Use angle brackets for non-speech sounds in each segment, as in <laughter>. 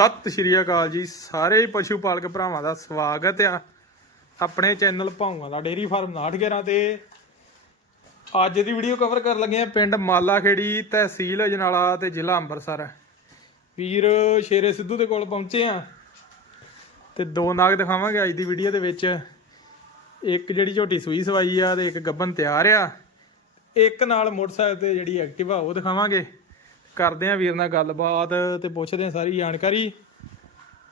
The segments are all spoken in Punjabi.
ਸਤਿ ਸ਼੍ਰੀ ਅਕਾਲ ਜੀ, ਸਾਰੇ ਪਸ਼ੂ ਪਾਲਕ ਭਰਾਵਾਂ ਦਾ ਸਵਾਗਤ ਆ। ਆਪਣੇ ਚੈਨਲ ਭਾਊਆਂ ਦਾ ਡੇਰੀ ਫਾਰਮ 911 ਤੇ। ਅੱਜ ਦੀ ਵੀਡੀਓ ਕਵਰ ਕਰਨ ਲੱਗੇ ਆ ਪਿੰਡ ਮਾਲਾਖੇੜੀ ਤਹਿਸੀਲ ਅਜਨਾਲਾ ਤੇ ਜ਼ਿਲ੍ਹਾ ਅੰਮ੍ਰਿਤਸਰ। ਵੀਰ ਸ਼ੇਰੇ ਸਿੱਧੂ ਦੇ ਕੋਲ ਪਹੁੰਚੇ ਆ। ਤੇ ਦੋ ਨਾਗ ਦਿਖਾਵਾਂਗੇ ਅੱਜ ਦੀ ਵੀਡੀਓ ਦੇ ਵਿੱਚ। ਇੱਕ ਜਿਹੜੀ ਝੋਟੀ ਸੂਈ ਸਵਾਈ ਆ ਤੇ ਇੱਕ ਗੱਬਨ ਤਿਆਰ ਆ। ਇੱਕ ਨਾਲ ਮੋਟਰਸਾਈਕਲ ਤੇ ਜਿਹੜੀ ਐਕਟਿਵਾ ਉਹ ਦਿਖਾਵਾਂਗੇ। ਕਰਦੇ ਆ ਵੀਰ ਨਾਲ ਗੱਲਬਾਤ ਤੇ ਪੁੱਛਦੇ ਆ ਸਾਰੀ ਜਾਣਕਾਰੀ।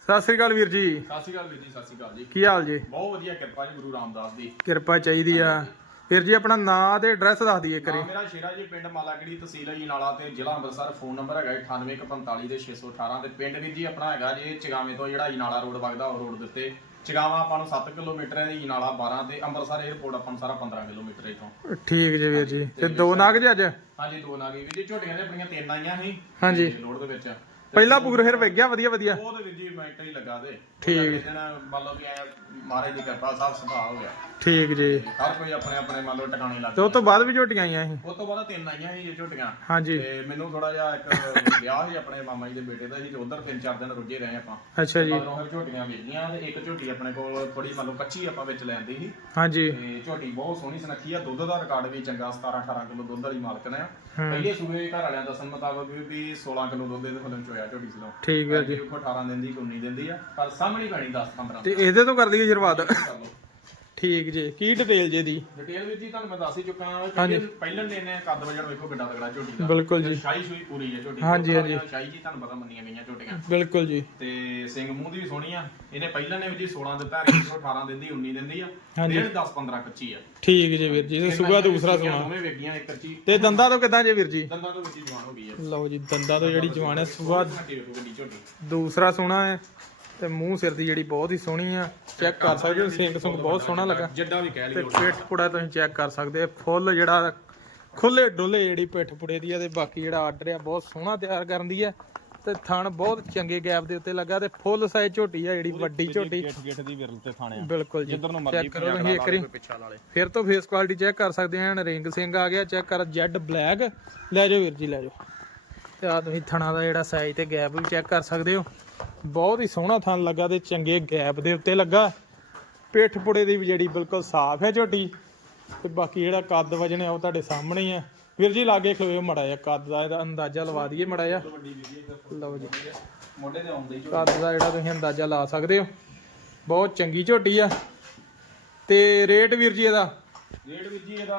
ਸਤਿ ਸ੍ਰੀ ਅਕਾਲ ਵੀਰ ਜੀ। ਸਤਿ ਸ਼੍ਰੀ ਅਕਾਲ ਵੀਰ ਜੀ ਸਤਿ ਸ਼੍ਰੀ ਅਕਾਲ ਜੀ। ਕੀ ਹਾਲ ਜੀ? ਬਹੁਤ ਵਧੀਆ ਕਿਰਪਾ ਜੀ ਗੁਰੂ ਰਾਮਦਾਸ ਦੀ। ਕਿਰਪਾ ਚਾਹੀਦੀ ਆ। ਵੀਰ ਜੀ ਆਪਣਾ ਨਾਂ ਤੇ ਐਡਰੈਸ ਦੱਸ ਦਈਏ ਕਰੇ ਨਾਮ ਮੇਰਾ ਸ਼ੇਰਾ ਜੀ ਪਿੰਡ ਮਾਲਾਗੜੀ ਤਹਿਸੀਲ ਅਜਨਾਲਾ ਤੇ ਜ਼ਿਲ੍ਹਾ ਅੰਮ੍ਰਿਤਸਰ। ਫੋਨ ਨੰਬਰ ਹੈਗਾ 9845 ਦੇ 618 ਤੇ ਪਿੰਡ ਵੀਰ ਜੀ ਆਪਣਾ ਹੈਗਾ ਜੀ ਚਗਾਵੇਂ ਤੋਂ ਜਿਹੜਾ ਅਜਨਾਲਾ ਰੋਡ ਵਗਦਾ ਉਹ ਰੋਡ ਦੇ ਉੱਤੇ। ਚਗਾਵਾ ਆਪਾਂ ਨੂੰ 7 ਕਿਲੋਮੀਟਰ ਹੈ ਤੇ ਅਜਨਾਲਾ 12 ਤੇ ਅੰਮ੍ਰਿਤਸਰ 에ਅਰਪੋਰਟ ਆਪਾਂ ਨੂੰ ਸਾਰਾ 15 ਕਿਲੋਮੀਟਰ ਇਥੋਂ। ਠੀਕ ਜੀ ਵੀਰ ਜੀ। ਤੇ ਦੋ ਨਾਗ ਜੀ ਅੱਜ? ਹਾਂਜੀ ਦੋ ਨਾਗੀ ਵੀਰ ਜੀ ਝੋਟੀਆਂ ਦੇ ਆਪਣੀਆਂ ਤਿੰਨ ਆਈਆਂ ਸੀ। ਹਾਂਜੀ। ਲੋਡ ਦੇ ਵਿੱਚ। ਪਹਿਲਾ ਪੂਰ ਫਿਰ ਵੇਖ ਗਿਆ ਵਧੀਆ ਵਧੀਆ। ਉਹ ਤੇ ਵੀਰ ਜੀ ਮਿੰਟ ਹੀ ਲੱਗਾ ਤੇ। ਠੀਕ। ਅਗਲੇ ਦਿਨ ਮੰਨ ਲਓ ਵੀ ਐ ਮਹਾਰਾਜ ਦੀ ਕਿਰਪਾ ਸਾਹਿਬ ਸੁਭਾਅ ਹੋ ਗਿਆ। ਠੀਕ ਜੀ। ਹਰ ਕੋਈ ਆਪਣੇ ਆਪਣੇ ਮੰਨ ਲਓ ਟਿਕਾਣੇ ਲੱਗ ਤੇ ਉਸ ਤੋਂ ਬਾਅਦ ਵੀ ਝੋਟੀਆਂ ਆਈਆਂ ਸੀ? ਉਸ ਤੋਂ ਬਾਅਦ ਤਿੰਨ ਆਈਆਂ ਸੀ ਇਹ ਝੋਟੀਆਂ। ਹਾਂਜੀ। ਤੇ ਮੈਨੂੰ ਥੋੜਾ ਜਿਹਾ ਇੱਕ ਵਿਆਹ ਸੀ ਆਪਣੇ ਮਾਮਾ ਜੀ ਦੇ ਬੇਟੇ ਦਾ ਸੀ ਤੇ ਉਧਰ ਤਿੰਨ ਚਾਰ ਦਿਨ ਰੁੱਝੇ ਰਹੇ ਆਪਾਂ। ਅੱਛਾ ਜੀ। ਮਗਰੋਂ ਫਿਰ ਝੋਟੀਆਂ ਵੇਚੀਆਂ ਤੇ ਇੱਕ ਝੋਟੀ ਆਪਣੇ ਕੋਲ ਥੋੜੀ ਮੰਨ ਲਓ ਕੱਚੀ ਆਪਾਂ ਵਿੱਚ ਲੈਂਦੀ ਸੀ। ਹਾਂਜੀ। ਤੇ ਝੋਟੀ ਬਹੁਤ ਸੋਹਣੀ ਸੁਨੱਖੀ ਆ ਦੁੱਧ ਦਾ ਰਿਕਾਰਡ ਵੀ ਚੰਗਾ 17 18 ਕਿਲੋ ਦੁੱਧ ਵਾਲੀ ਮਾਲਕ ਨੇ। ਪਹਿਲੇ ਸੂਏ ਘਰ ਵਾਲਿਆਂ ਦੱਸਣ ਮੁਤਾਬਕ ਵੀ ਵੀ 16 ਕਿਲੋ ਦੁੱਧ ਇਹਦੇ ਕੋਲੋਂ ਚੋਇਆ ਝੋਟੀ ਸਿਲੋਂ ਠੀਕ ਹੈ ਜੀ। 18 ਦਿਨ ਦੀ 19 ਦਿਨ ਦੀ ਆ ਪਰ ਸਾਹਮਣੇ ਹੀ ਪੈਣੀ 10 15 ਤੇ ਇਹਦੇ ਤੋਂ ਕਰ ਦਈਏ ਸ਼ੁਰੂਆਤ। ਕਰ ਲਓ। ਠੀਕ ਜੀ ਕੀ ਡਿਟੇਲ ਜੇ ਦੀ ਡਿਟੇਲ ਵਿੱਚ ਜੀ ਤੁਹਾਨੂੰ ਮੈਂ ਦੱਸ ਹੀ ਚੁੱਕਾ ਹਾਂ ਪਹਿਲੇ ਪਹਿਲੇ ਨੇ ਨੇ ਕੱਦ ਵਜਣ ਵੇਖੋ ਕਿੱਡਾ ਤਗੜਾ ਝੋਟੀ ਦਾ। ਬਿਲਕੁਲ ਜੀ। ਸ਼ਾਹੀ ਸੂਈ ਪੂਰੀ ਹੈ ਝੋਟੀ। ਹਾਂਜੀ, ਹਾਂਜੀ। ਸ਼ਾਹੀ ਜੀ ਤੁਹਾਨੂੰ ਪਤਾ ਮੰਨੀਆਂ ਗਈਆਂ ਝੋਟੀਆਂ। ਬਿਲਕੁਲ ਜੀ। ਤੇ ਸਿੰਘ ਮੂੰਹ ਦੀ ਵੀ ਸੋਹਣੀ ਆ। ਇਹਨੇ ਪਹਿਲਾਂ ਨੇ ਵੀ ਜੀ 16 ਦਿੱਤਾ ਹੈਗਾ 18 ਦਿਨ ਦੀ 19 ਦਿਨ ਦੀ ਆ। ਹਾਂਜੀ। ਡੇਢ 10 15 ਕੱਚੀ ਆ। ਠੀਕ ਜੀ ਵੀਰ ਜੀ ਸੂਆ ਦੂਸਰਾ ਸੁਣਾ ਦੋਵੇਂ ਵੇਗੀਆਂ ਇੱਕ ਕੱਚੀ। ਤੇ ਦੰਦਾਂ ਤੋਂ ਕਿਦਾਂ ਜੇ ਵੀਰ ਜੀ? ਦੰਦਾਂ ਤੋਂ ਵਿੱਚ ਹੀ ਜਵਾਨ ਹੋ ਗਈ ਆ। ਲਓ ਜੀ ਦੰਦਾਂ ਤੋਂ ਜਿਹੜੀ ਜਵਾਨ ਹੈ ਵੇਖੋ ਝੋਟੀ। ਦੂਸਰਾ ਸੋਹਣਾ ਹੈ। ਤੇ ਮੂੰਹ ਸਿਰ ਦੀ ਜਿਹੜੀ ਬਹੁਤ ਹੀ ਸੋਹਣੀ ਆ ਚੈੱਕ ਕਰ ਸਕਦੇ ਹੋ ਸਿੰਗ ਸੁੰਗ ਬਹੁਤ ਸੋਹਣਾ ਲੱਗਾ। ਜੱਡਾ ਵੀ ਕਹਿ ਤੇ ਲਈਏ ਪਿੱਠ ਪੁੜਾ ਤੁਸੀਂ ਚੈੱਕ ਕਰ ਸਕਦੇ ਆ ਫੁੱਲ ਜਿਹੜਾ ਖੁੱਲੇ ਡੁੱਲੇ ਜਿਹੜੀ ਪਿੱਠ ਪੁੜੇ ਦੀ ਆ ਤੇ ਬਾਕੀ ਜਿਹੜਾ ਆਰਡਰ ਆ ਬਹੁਤ ਸੋਹਣਾ ਤਿਆਰ ਕਰਨ ਦੀ ਆ। ਤੇ ਥਣ ਬਹੁਤ ਚੰਗੇ ਗੈਪ ਦੇ ਉੱਤੇ ਲੱਗਾ ਤੇ ਫੁੱਲ ਸਾਈਜ਼ ਝੋਟੀ ਆ ਜਿਹੜੀ ਵੱਡੀ ਝੋਟੀ। ਗਿੱਠ ਗਿੱਠ ਦੀ ਵਿਰਲ ਤੇ ਥਾਣੇ ਬਿਲਕੁਲ ਜੀ ਜਿੱਧਰ ਨੂੰ ਚੈੱਕ ਮਰਜ਼ੀ ਕਰੋ ਤੁਸੀਂ ਇੱਕ ਵਾਰੀ। ਪਿੱਛਾ ਨਾਲੇ ਫਿਰ ਤੋਂ ਫੇਸ ਕੁਆਲਿਟੀ ਚੈੱਕ ਕਰ ਸਕਦੇ ਆ ਰਿੰਗ ਸਿੰਘ ਆ ਗਿਆ ਚੈੱਕ ਕਰ ਜੈਡ ਬਲੈਕ ਲੈ ਜਾਓ ਵੀਰ ਜੀ ਲੈ ਜਾਓ। ਤੇ ਆ ਤੁਸੀਂ ਥਣਾ ਦਾ ਜਿਹੜਾ ਸਾਈਜ਼ ਤੇ ਗੈਪ ਵੀ ਚੈੱਕ ਕਰ ਸਕਦੇ ਹੋ। ਬਹੁਤ ਹੀ ਸੋਹਣਾ ਥਣ ਲੱਗਾ ਤੇ ਚੰਗੇ ਗੈਪ ਦੇ ਉੱਤੇ ਲੱਗਾ। ਪਿੱਠ ਪੁੜੇ ਦੀ ਵੀ ਜਿਹੜੀ ਬਿਲਕੁਲ ਸਾਫ਼ ਹੈ ਝੋਟੀ। ਤੇ ਬਾਕੀ ਜਿਹੜਾ ਕੱਦ ਵਜਨ ਹੈ ਉਹ ਤੁਹਾਡੇ ਸਾਹਮਣੇ ਹੀ ਆ ਵੀਰ ਜੀ ਲਾਗੇ ਖਲੋਇਓ ਮੜਾ ਜਾ ਕੱਦ ਦਾ ਇਹਦਾ ਅੰਦਾਜ਼ਾ ਲਵਾ ਦਈਏ ਮੜਾ ਜਾ ਲਓ ਜੀ। ਮੋਢੇ ਤੇ ਆਉਂਦੇ ਕੱਦ ਦਾ ਜਿਹੜਾ ਤੁਸੀਂ ਅੰਦਾਜ਼ਾ ਲਾ ਸਕਦੇ ਹੋ। ਬਹੁਤ ਚੰਗੀ ਝੋਟੀ ਆ। ਤੇ ਰੇਟ ਵੀਰ ਜੀ ਇਹਦਾ? ਰੇਟ ਵੀ ਜੀ ਇਹਦਾ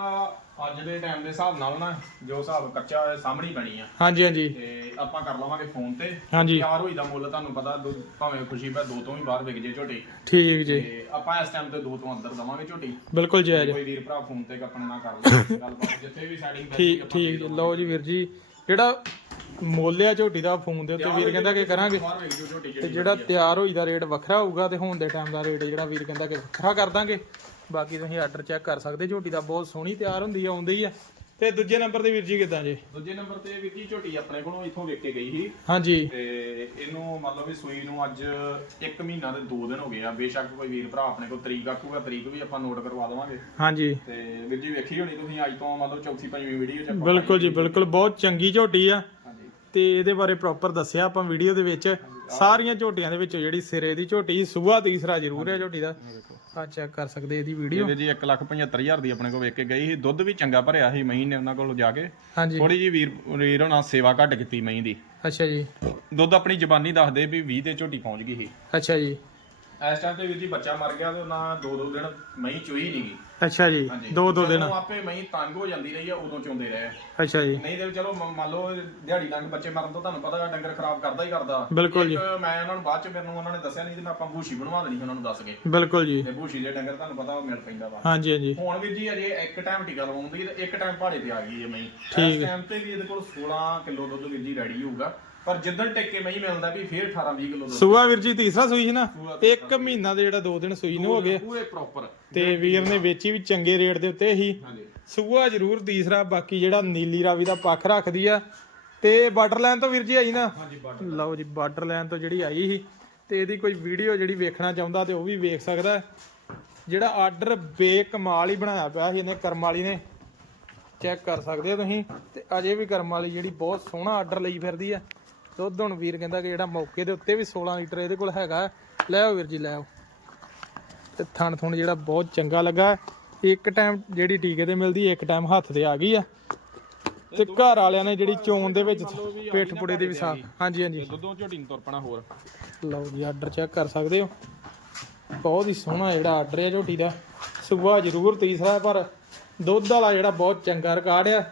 ਅੱਜ ਦੇ ਟਾਈਮ ਦੇ ਹਿਸਾਬ ਨਾਲ ਨਾ ਜੋ ਹਿਸਾਬ ਕੱਚਾ ਹੋਇਆ ਸਾਹਮਣੇ ਪੈਣੀ ਆ। ਹਾਂਜੀ ਹਾਂਜੀ। ਤੇ ਆਪਾਂ ਕਰ ਲਵਾਂਗੇ ਫੋਨ ਤੇ। ਹਾਂਜੀ। ਤਿਆਰ ਹੋਈ ਦਾ ਮੁੱਲ ਤੁਹਾਨੂੰ ਪਤਾ ਭਾਵੇਂ ਖੁਸ਼ੀ ਪੈ ਦੋ ਤੋਂ ਵੀ ਬਾਹਰ ਵਿਕ ਜੇ ਝੋਟੀ। ਠੀਕ ਜੀ। ਤੇ ਆਪਾਂ ਇਸ ਟਾਈਮ ਤੇ ਦੋ ਤੋਂ ਅੰਦਰ ਦਵਾਂਗੇ ਝੋਟੀ। ਬਿਲਕੁਲ ਜਾਇਜ਼ ਕੋਈ ਵੀਰ ਭਰਾ ਫੋਨ ਤੇ ਆਪਣੇ ਨਾਲ ਕਰ ਲਓ <coughs> ਗੱਲਬਾਤ ਜਿੱਥੇ ਵੀ ਸੈਟਿੰਗ ਠੀਕ ਠੀਕ ਜੀ। ਲਓ ਜੀ ਵੀਰ ਜੀ ਜਿਹੜਾ ਮੋਲਿਆ ਝੋਟੀ ਦਾ ਫੋਨ ਦੇ ਉੱਤੇ ਵੀਰ ਕਹਿੰਦਾ ਕਿ ਕਰਾਂਗੇ। ਬਾਹਰ ਵਿਕ ਜੂ ਝੋਟੀ ਤੇ ਜਿਹੜੀ ਜਿਹੜਾ ਤਿਆਰ ਹੋਈ ਦਾ ਰੇਟ ਵੱਖਰਾ ਹੋਊਗਾ ਤੇ ਹੁਣ ਦੇ ਟਾਈਮ ਦਾ ਰੇਟ ਜਿਹੜਾ ਵੀਰ ਕਹਿੰਦਾ ਕਿ ਵੱਖਰਾ ਕਰ ਦਾਂਗੇ। ਬਾਕੀ ਤੁਸੀਂ ਆਰਡਰ ਚੈੱਕ ਕਰ ਸਕਦੇ ਝੋਟੀ ਦਾ ਬਹੁਤ ਸੋਹਣੀ ਤਿਆਰ ਹੁੰਦੀ ਆ ਆਉਂਦੀ ਆ। ਤੇ ਦੂਜੇ ਨੰਬਰ ਤੇ ਵੀਰ ਜੀ ਕਿਦਾਂ ਜੀ? ਦੂਜੇ ਨੰਬਰ ਤੇ ਵੀਰ ਜੀ ਝੋਟੀ ਆਪਣੇ ਕੋਲੋਂ ਇੱਥੋਂ ਵਿਕ ਕੇ ਗਈ ਸੀ। ਹਾਂਜੀ। ਤੇ ਇਹਨੂੰ ਮੰਨ ਲਓ ਵੀ ਸੂਈ ਨੂੰ ਅੱਜ 1 ਮਹੀਨਾ ਤੇ 2 ਦਿਨ ਹੋ ਗਏ ਆ। ਬੇਸ਼ੱਕ ਕੋਈ ਵੀਰ ਭਰਾ ਆਪਣੇ ਕੋਲ ਤਰੀਕ ਆਖੂਗਾ ਤਰੀਕ ਵੀ ਆਪਾਂ ਨੋਟ ਕਰਵਾ ਦੇਵਾਂਗੇ। ਹਾਂਜੀ। ਤੇ ਵੀਰ ਜੀ ਵੇਖੀ ਹੋਣੀ ਤੁਸੀਂ ਅੱਜ ਤੋਂ ਮੰਨ ਲਓ ਚੌਥੀ ਪੰਜਵੀਂ ਵੀਡੀਓ ਚ ਬਿਲਕੁਲ ਜੀ ਬਿਲਕੁਲ ਬਹੁਤ ਚੰਗੀ ਝੋਟੀ ਆ। ਹਾਂਜੀ। ਤੇ ਇਹਦੇ ਬਾਰੇ ਪ੍ਰੋਪਰ ਦੱਸਿਆ ਆਪਾਂ ਵੀਡੀਓ ਦੇ ਵਿੱਚ। ਸਾਰੀਆਂ ਝੋਟੀਆਂ ਦੇ ਵਿੱਚੋਂ ਜਿਹੜੀ ਸਿਰੇ ਦੀ ਝੋਟੀ ਸੂਆ ਤੀਸਰਾ ਜ਼ਰੂਰ ਹੈ ਝੋਟੀ ਦਾ। ਆ ਚੈੱਕ ਕਰ ਸਕਦੇ ਇਹਦੀ ਵੀਡੀਓ ਵੀਰ ਜੀ 175000 ਦੀ ਆਪਣੇ ਕੋਲ ਵੇਚ ਕੇ ਗਈ ਸੀ। ਦੁੱਧ ਵੀ ਚੰਗਾ ਭਰਿਆ ਸੀ ਮਹੀਂ ਨੇ ਉਹਨਾਂ ਕੋਲ ਜਾ ਕੇ। ਹਾਂਜੀ। ਥੋੜੀ ਜੀ ਵੀਰ ਵੀਰ ਹੋਣਾ ਸੇਵਾ ਘੱਟ ਕੀਤੀ ਮਹੀਂ ਦੀ। ਅੱਛਾ ਜੀ। ਦੁੱਧ ਆਪਣੀ ਜ਼ਬਾਨੀ ਦੱਸਦੇ ਵੀ 20 ਤੇ ਝੋਟੀ ਪਹੁੰਚ ਗਈ ਸੀ। ਅੱਛਾ ਜੀ। ਇਸ ਟਾਈਮ ਤੇ ਵੀਰ ਜੀ ਬੱਚਾ ਮਰ ਗਿਆ ਤੇ ਉਹਨਾਂ ਦੋ ਦੋ ਦਿਨ ਮਹੀਂ ਚੋਈ ਨਹੀਂ ਗਈ। ਅੱਛਾ ਜੀ ਦੋ ਦੋ ਦਿਨ। ਜਦੋਂ ਆਪੇ ਮਹੀਂ ਤੰਗ ਹੋ ਜਾਂਦੀ ਰਹੀ ਆ ਉਦੋਂ ਚੋਂਦੇ ਰਹੇ ਅੱਛਾ ਜੀ। ਨਹੀਂ ਤੇ ਚਲੋ ਮ- ਮੰਨ ਲਓ ਦਿਹਾੜੀ ਲੰਘ ਬੱਚੇ ਮਰਨ ਤੋਂ ਤੁਹਾਨੂੰ ਪਤਾ ਹੈ ਡੰਗਰ ਖਰਾਬ ਕਰਦਾ ਹੀ ਕਰਦਾ। ਬਿਲਕੁਲ ਜੀ। ਇੱਕ ਮੈਂ ਉਹਨਾਂ ਨੂੰ ਬਾਅਦ ਚ ਮੈਨੂੰ ਉਹਨਾਂ ਨੇ ਦੱਸਿਆ ਨਹੀਂ ਤੇ ਮੈਂ ਆਪਾਂ ਭੂਸ਼ੀ ਬਣਵਾ ਦੇਣੀ ਸੀ ਉਹਨਾਂ ਨੂੰ ਦੱਸ ਕੇ। ਬਿਲਕੁਲ ਜੀ। ਤੇ ਭੂਸ਼ੀ ਦੇ ਡੰਗਰ ਤੁਹਾਨੂੰ ਪਤਾ ਉਹ ਮਿਲ ਪੈਂਦਾ ਵਾ। ਹਾਂਜੀ ਹਾਂਜੀ। ਹੁਣ ਵੀ ਜੀ ਅਜੇ ਇੱਕ ਟਾਈਮ ਟੀਕਾ ਲਵਾਉਂਦੀ ਤੇ ਇੱਕ ਟਾਈਮ ਪਹਾੜੇ ਤੇ ਆ ਗਈ ਹੈ ਮਈ ਠੀਕ ਇਸ ਟਾਈਮ ਤੇ ਵੀ ਇਹਦੇ ਕੋਲ 16 ਕਿਲੋ ਦੁੱਧ ਵੀਰ ਜੀ ਰੈਡੀ ਹੋਊਗਾ। ਪਰ ਜਿੱਦਣ ਟਿੱਕੇ ਮਈ ਮਿਲਦਾ ਵੀ ਫੇਰ 18 20 ਕਿਲੋ ਦੁੱਧ। ਸੂਆ ਵੀਰ ਜੀ ਤੀਸਰਾ ਸੂਈ ਸੀ ਨਾ? ਇੱਕ ਮਹੀਨਾ ਦੇ ਜਿਹੜਾ ਦੋ ਦਿਨ ਸੂਈ ਨੂੰ ਹੋ ਗਏ। ਪੂਰੇ ਪ੍ਰੋਪਰ ਤੇ ਵੀਰ ਨੇ ਵੇਚੀ ਵੀ ਚੰਗੇ ਰੇਟ ਦੇ ਉੱਤੇ ਹੀ ਸੂਆ ਜ਼ਰੂਰ ਤੀਸਰਾ ਬਾਕੀ ਜਿਹੜਾ ਨੀਲੀ ਰਾਵੀ ਦਾ ਪੱਖ ਰੱਖਦੀ ਆ। ਤੇ ਬਾਰਡਰ ਲਾਈਨ ਤੋਂ ਵੀਰ ਜੀ ਆਈ ਨਾ? ਲਓ ਜੀ ਬਾਰਡਰ ਲਾਈਨ ਤੋਂ ਜਿਹੜੀ ਆਈ ਸੀ। ਤੇ ਇਹਦੀ ਕੋਈ ਵੀਡੀਓ ਜਿਹੜੀ ਵੇਖਣਾ ਚਾਹੁੰਦਾ ਤੇ ਉਹ ਵੀ ਵੇਖ ਸਕਦਾ। ਜਿਹੜਾ ਆਰਡਰ ਬੇਕਮਾਲ ਹੀ ਬਣਾਇਆ ਪਿਆ ਸੀ ਇਹਨੇ ਕਰਮ ਵਾਲੀ ਨੇ। ਚੈੱਕ ਕਰ ਸਕਦੇ ਹੋ ਤੁਸੀਂ। ਤੇ ਅਜੇ ਵੀ ਕਰਮ ਵਾਲੀ ਜਿਹੜੀ ਬਹੁਤ ਸੋਹਣਾ ਆਰਡਰ ਲਈ ਫਿਰਦੀ ਆ। ਦੁੱਧ ਹੁਣ ਵੀਰ ਕਹਿੰਦਾ ਕਿ ਜਿਹੜਾ ਮੌਕੇ ਦੇ ਉੱਤੇ ਵੀ 16 ਲੀਟਰ ਇਹਦੇ ਕੋਲ ਹੈਗਾ। ਲੈ ਆਓ ਵੀਰ ਜੀ ਲੈ ਆਓ ਤੇ ਥਣ ਥੁਣ ਜਿਹੜਾ ਬਹੁਤ ਚੰਗਾ ਲੱਗਾ। ਇੱਕ ਟਾਈਮ ਜਿਹੜੀ ਟੀਕੇ ਤੇ ਮਿਲਦੀ ਇੱਕ ਟਾਈਮ ਹੱਥ ਤੇ ਆ ਗਈ ਆ। ਤੇ ਘਰ ਵਾਲਿਆਂ ਨੇ ਜਿਹੜੀ ਚੋਣ ਦੇ ਵਿੱਚ ਪਿੱਠ ਪੁੜੇ ਦੀ ਵੀ ਸਾਫ਼ ਹਾਂਜੀ ਹਾਂਜੀ। ਦੁੱਧੋਂ ਝੋਟੀ ਨੂੰ ਤੁਰ ਪਣਾ ਹੋਰ। ਲਓ ਜੀ ਆਰਡਰ ਚੈੱਕ ਕਰ ਸਕਦੇ ਹੋ। ਬਹੁਤ ਹੀ ਸੋਹਣਾ ਜਿਹੜਾ ਆਰਡਰ ਹੈ ਝੋਟੀ ਦਾ। ਸੁਬਾ ਜ਼ਰੂਰ ਤੀਸਰਾ ਪਰ ਦੁੱਧ ਵਾਲਾ ਜਿਹੜਾ ਬਹੁਤ ਚੰਗਾ ਰਿਕਾਰਡ ਆ।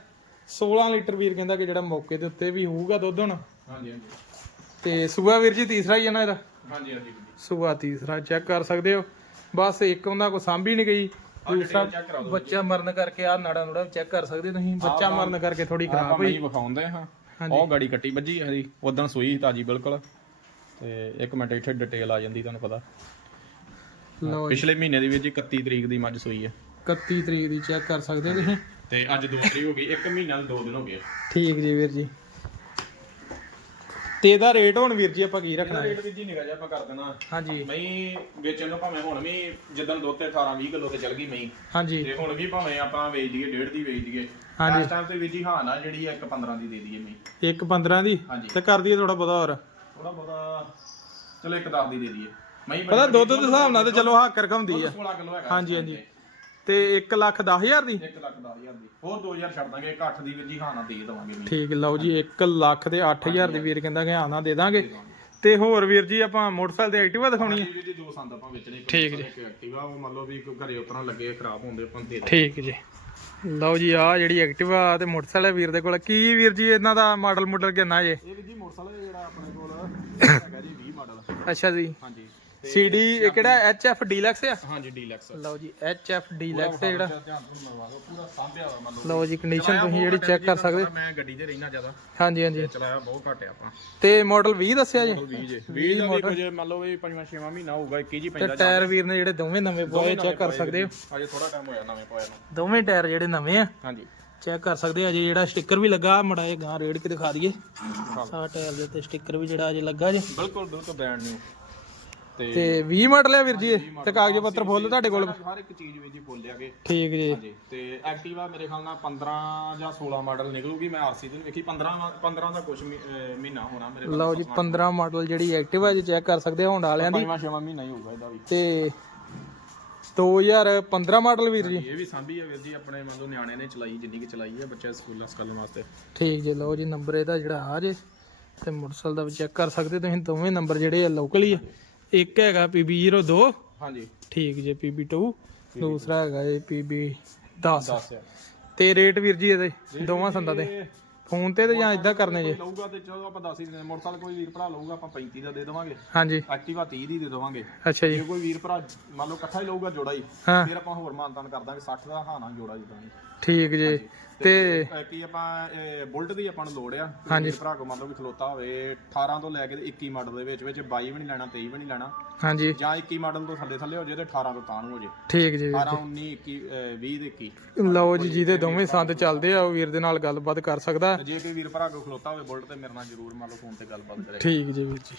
16 ਲੀਟਰ ਵੀਰ ਕਹਿੰਦਾ ਕਿ ਜਿਹੜਾ ਮੌਕੇ ਦੇ ਉੱਤੇ ਵੀ ਹੋਊਗਾ ਦੁੱਧ ਹੁਣ। ਹਾਂਜੀ ਹਾਂਜੀ। ਤੇ ਸੁਬਾ ਵੀਰ ਜੀ ਤੀਸਰਾ ਹੀ ਹੈ ਨਾ ਇਹਦਾ? ਹਾਂਜੀ ਹਾਂਜੀ ਸੁਬਾ ਤੀਸਰਾ ਚੈੱਕ ਕਰ ਸਕਦੇ ਹੋ। ਬਸ ਇੱਕ ਉਹਨਾਂ ਕੋ ਸਾਂਭੀ ਨਹੀਂ ਗਈ। ਦੂਸਰਾ ਬੱਚਾ ਮਰਨ ਕਰਕੇ ਆ ਨਾੜਾ ਨੂੜਾ ਚੈੱਕ ਕਰ ਸਕਦੇ ਹੋ ਤੁਸੀਂ ਬੱਚਾ ਮਰਨ ਕਰਕੇ ਥੋੜੀ ਖਰਾਬ ਹੋਈ। ਵਿਖਾਉਂਦੇ ਹਾਂ। ਉਹ ਗਾੜੀ ਕੱਟੀ ਵੱਜੀ ਹਰੀ। ਉਦੋਂ ਸੂਈ ਤਾਜੀ ਬਿਲਕੁਲ। ਤੇ ਇੱਕ ਮਿੰਟ ਇੱਥੇ ਡਿਟੇਲ ਆ ਜਾਂਦੀ ਤੁਹਾਨੂੰ ਪਤਾ। ਪਿਛਲੇ ਮਹੀਨੇ ਦੀ ਵੀ ਜੀ 31 ਤਰੀਕ ਦੀ ਮੱਝ ਸੂਈ ਹੈ 31 ਤਰੀਕ ਦੀ ਚੈੱਕ ਕਰ ਸਕਦੇ ਹੋ ਤੁਸੀਂ। ਤੇ ਅੱਜ 2 ਤਰੀਕ ਹੋ ਗਈ। ਇੱਕ ਮਹੀਨਾ ਤੇ 2 ਦਿਨ ਹੋ ਗਏ। ਠੀਕ ਜੀ ਵੀਰ ਜੀ। ਤੇ ਇਹਦਾ ਰੇਟ ਹੁਣ ਵੀਰ ਜੀ ਆਪਾਂ ਕੀ ਰੱਖਣਾ ਹੈ? ਰੇਟ ਵੀ ਜੀ ਨਿਗਾ ਜਾ ਆਪਾਂ ਕਰ ਦੇਣਾ। ਹਾਂਜੀ। ਮਈ ਵੇਚਣ ਨੂੰ ਭਾਵੇਂ ਹੁਣ ਵੀ ਜਦੋਂ ਦੁੱਧ ਤੇ 18 20 ਕਿਲੋ ਤੇ ਚਲ ਗਈ ਮਈ ਹਾਂਜੀ। ਤੇ ਹੁਣ ਵੀ ਭਾਵੇਂ ਆਪਾਂ ਵੇਚ ਦਈਏ ਡੇਢ ਦੀ ਵੇਚ ਦਈਏ। ਹਾਂਜੀ। ਇਸ ਟਾਈਮ ਤੇ ਵੀ ਜੀ ਹਾਂ ਨਾ ਜਿਹੜੀ ਆ ਇੱਕ 15 ਦੀ ਦੇ ਦਈਏ ਮਈ ਇੱਕ 15 ਦੀ? ਹਾਂਜੀ। ਤੇ ਕਰ ਦਈਏ ਥੋੜਾ ਬਹੁਤਾ ਹੋਰ। ਥੋੜਾ ਬਹੁਤਾ ਚਲੋ ਇੱਕ 10 ਦੀ ਦੇ ਦਈਏ। ਮਈ ਪਤਾ ਦੁੱਧ ਦੇ ਹਿਸਾਬ ਨਾਲ ਤੇ ਚਲੋ ਹੱਕ ਰਕਮਦੀ ਆ। 16 ਕਿਲੋ ਹੈਗਾ ਹਾਂਜੀ ਹਾਂਜੀ। ਤੇ 1 ਲੱਖ 10000 ਦੀ? 1 ਲੱਖ 10000 ਦੀ। ਹੋਰ 2000 ਛੱਡ ਦਾਂਗੇ ਇੱਕ 8 ਦੀ ਵੀ ਜੀ ਹਾਂ ਨਾ ਦੇ ਦਵਾਂਗੇ ਠੀਕ ਲਓ ਜੀ 1 ਲੱਖ ਤੇ 8000 ਦੀ ਵੀਰ ਕਹਿੰਦਾ ਕਿ ਹਾਂ ਨਾ ਦੇ ਦਾਂਗੇ। ਤੇ ਹੋਰ ਵੀਰ ਜੀ ਆਪਾਂ ਮੋਟਰਸਾਈਕਲ ਤੇ ਐਕਟਿਵਾ ਦਿਖਾਉਣੀ ਹੈ? ਜੀ ਜੀ ਦੋ ਸੰਦ ਆਪਾਂ ਵੇਚਣੇ ਠੀਕ ਜੀ। ਐਕਟਿਵਾ ਉਹ ਮੰਨ ਲਓ ਵੀ ਘਰੇ ਉਤਰਨ ਲੱਗੇ ਖਰਾਬ ਹੁੰਦੇ ਆਪਾਂ ਦੇ ਦੇ ਠੀਕ ਜੀ। ਲਓ ਜੀ ਆ ਜਿਹੜੀ ਐਕਟਿਵਾ ਤੇ ਮੋਟਰਸਾਈਕਲ ਵੀਰ ਦੇ ਕੋਲ ਕੀ ਵੀਰ ਜੀ ਇਹਨਾਂ ਦਾ ਮਾਡਲ ਮੁਡਲ ਕਿੰਨਾ ਜੇ? ਇਹ ਵੀ ਜੀ ਮੋਟਰਸਾਈਕਲ ਜਿਹੜਾ ਆਪਣੇ ਕੋਲ ਹੈਗਾ ਜੀ 20 ਮਾਡਲ। ਅੱਛਾ ਜੀ। ਹਾਂਜੀ। CD ਇਹ ਕਿਹੜਾ? ਐਚਐਫ ਡੀਲਕਸ ਆ? ਹਾਂਜੀ ਡੀਲੈਕਸ ਲਓ ਜੀ ਐਚਐਫ ਡੀਲਕਸ ਹੈ ਜਿਹੜਾ। ਧਿਆਨ ਤੋਂ ਮਰਵਾ ਦਿਓ ਪੂਰਾ ਸਾਂਭਿਆ ਵਾ ਮੰਨ ਲਓ ਲਓ ਜੀ ਕੰਡੀਸ਼ਨ ਤੁਸੀਂ ਜਿਹੜੀ ਚੈੱਕ ਕਰ ਸਕਦੇ। ਮੈਂ ਗੱਡੀ 'ਤੇ ਰਹਿਣਾ ਜ਼ਿਆਦਾ। ਹਾਂਜੀ ਹਾਂਜੀ। ਚਲਾਇਆ ਬਹੁਤ ਘੱਟ ਆ ਆਪਾਂ। ਤੇ ਮਾਡਲ 20 ਦੱਸਿਆ ਜੀ? 20 ਜੇ। 20 ਦਾ ਵੀ ਕੁਝ ਮੰਨ ਲਓ ਵੀ ਪੰਜਵਾਂ ਛੇਵਾਂ ਮਹੀਨਾ ਹੋਊਗਾ 21 ਜੀ ਤੇ ਪੈਂਦਾ ਟਾਇਰ ਵੀਰ ਨੇ ਜਿਹੜੇ ਦੋਵੇਂ ਨਵੇਂ ਪਵਾਏ ਚੈੱਕ ਕਰ ਸਕਦੇ ਹੋ? ਅਜੇ ਥੋੜਾ ਟਾਈਮ ਹੋਇਆ ਨਵੇਂ ਪਾਇਆ ਨੂੰ। ਦੋਵੇਂ ਟਾਇਰ ਜਿਹੜੇ ਨਵੇਂ ਆ। ਹਾਂਜੀ। ਚੈੱਕ ਕਰ ਸਕਦੇ ਆ ਜੀ ਜਿਹੜਾ ਸਟicker ਵੀ ਲੱਗਾ ਮੜਾ ਇਹ ਗਾਂ ਰੇਡ ਕੇ ਦਿਖਾ ਦਈਏ। ਆਹ ਟਾਇਰ ਦੇ ਉੱਤੇ ਸਟicker ਵੀ ਜਿਹੜਾ ਅਜੇ ਲੱਗਾ ਜੀ। ਬਿਲਕੁਲ ਬਿਲਕੁਲ ਬ੍ਰਾਂਡ ਨਿਊ ਤੇ ਤੇ 20 ਮਾਡਲ ਆ ਵੀਰ ਜੀ ਇਹ? ਤੇ ਕਾਗਜ਼ ਪੱਤਰ ਫੁੱਲ ਤੁਹਾਡੇ ਕੋਲ? ਹਰ ਇੱਕ ਚੀਜ਼ ਵਿੱਚ ਹੀ ਬੋਲਿਆ ਕਿ। ਠੀਕ ਜੀ। ਹਾਂਜੀ ਤੇ ਐਕਟਿਵਾ ਮੇਰੇ ਖਿਆਲ ਨਾਲ 15 ਜਾਂ 16 ਮਾਡਲ ਨਿਕਲੂਗੀ ਮੈਂ ਆਰਸੀ ਤੇ ਨੀ ਵੇਖੀ। 15 ਵਾ- 15 ਦਾ ਕੁਝ ਮਹੀਨਾ ਹੋਣਾ ਮੇਰੇ ਲਓ ਜੀ 15 ਮਾਡਲ ਜਿਹੜੀ ਐਕਟਿਵਾ ਜੀ ਚੈੱਕ ਕਰ ਸਕਦੇ ਹੋ ਹੋਂਡਾ ਵਾਲਿਆਂ ਦੀ। ਪੰਜਵਾਂ ਛੇਵਾਂ ਮਹੀਨਾ ਹੀ ਹੋਊਗਾ ਇਹਦਾ ਵੀ। ਤੇ 2015 ਮਾਡਲ ਵੀਰ ਜੀ। ਇਹ ਵੀ ਸਾਂਭੀ ਹੈ ਵੀਰ ਜੀ ਆਪਣੇ ਮੰਨ ਲਓ ਨਿਆਣੇ ਨੇ ਚਲਾਈ ਜਿੰਨੀ ਕਿ ਚਲਾਈ ਹੈ ਬੱਚਾ ਸਕੂਲਾਂ ਸਕਾਲਾਂ ਵਾਸਤੇ। ਠੀਕ ਜੀ ਲਓ ਜੀ ਨੰਬਰ ਇਹਦਾ ਜਿਹੜਾ ਆ ਜੇ ਤੇ ਮੋਟਰਸਾਈਕਲ ਦਾ ਵੀ ਚੈੱਕ ਕਰ ਸਕਦੇ ਤੁਸੀਂ ਦੋਵੇਂ ਨੰਬਰ ਜਿਹੜੇ ਆ ਲੋਕਲ ਹੀ ਆ। ਇੱਕ ਹੈਗਾ PB02 ਹਾਂਜੀ। ਠੀਕ ਜੇ PB2 ਦੂਸਰਾ ਹੈਗਾ ਇਹ PB10 ਦੱਸ। ਆ ਤੇ ਰੇਟ ਵੀਰ ਜੀ ਇਹਦੇ ਦੋਵਾਂ ਸੰਦਾਂ ਦੇ। ਫੋਨ ਤੇ ਤੇ ਜਾਂ ਇਦਾਂ ਕਰਨੇ ਜੇ। ਲਊਗਾ ਤੇ ਚਲੋ ਆਪਾਂ ਦੱਸ ਹੀ ਦਿੰਦੇ। ਮੋਟਰਸਾਈਕਲ ਕੋਈ ਵੀਰ ਭਰਾ ਲਊਗਾ ਆਪਾਂ 35 ਦਾ ਦੇ ਦੇਵਾਂਗੇ। ਹਾਂਜੀ। ਐਕਟਿਵਾ 30 ਦੀ ਦੇ ਦੇਵਾਂਗੇ। ਅੱਛਾ ਜੀ। ਜੇ ਕੋਈ ਵੀਰ ਭਰਾ ਮੰਨ ਲਓ ਇਕੱਠਾ ਹੀ ਲਊਗਾ ਜੋੜਾ ਹੀ ਹਾਂ। ਫਿਰ ਆਪਾਂ ਹੋਰ ਮਾਨਤਾਨ ਕਰ ਦਾਂਗੇ। 60 ਦਾ ਹਾਂ ਨਾ ਜੋੜਾ ਜਿੱਦਾਂ ਠੀਕ ਜੀ। ਤੇ ਅਹ ਕੀ ਆਪਾਂ ਇਹ ਬੁਲਟ ਦੀ ਆਪਾਂ ਨੂੰ ਲੋੜ ਆ। ਹਾਂਜੀ। ਭਰਾ ਕੋ ਮੰਨ ਲਓ ਕਿ ਖਲੋਤਾ ਹੋਵੇ 18 ਤੋਂ ਲੈ ਕੇ ਤੇ 21 ਮਾਡਲ ਦੇ ਵਿੱਚ ਵਿੱਚ 22 ਵੀ ਨਹੀਂ ਲੈਣਾ 23 ਵੀ ਨਹੀਂ ਲੈਣਾ। ਹਾਂਜੀ। ਜਾਂ 21 ਮਾਡਲ ਤੋਂ ਥੱਲੇ ਥੱਲੇ ਹੋ ਜੇ ਤੇ 18 ਤੋਂ ਤਾਂ ਨੂੰ ਹੋ ਜੇ ਠੀਕ ਜੀ 18 19 21 ਅਹ 20 ਤੇ 21 ਲਓ ਜੀ ਜਿਹਦੇ ਦੋਵੇਂ ਸੰਦ ਚੱਲਦੇ ਆ ਉਹ ਵੀਰ ਦੇ ਨਾਲ ਗੱਲਬਾਤ ਕਰ ਸਕਦਾ। ਤੇ ਜੇ ਕੋਈ ਵੀਰ ਭਰਾ ਕੋ ਖਲੋਤਾ ਹੋਵੇ ਬੁਲਟ ਤੇ ਮੇਰੇ ਨਾਲ ਜ਼ਰੂਰ ਮੰਨ ਲਓ ਫੋਨ ਤੇ ਗੱਲਬਾਤ ਕਰੇ। ਠੀਕ ਜੀ ਵੀਰ ਜੀ।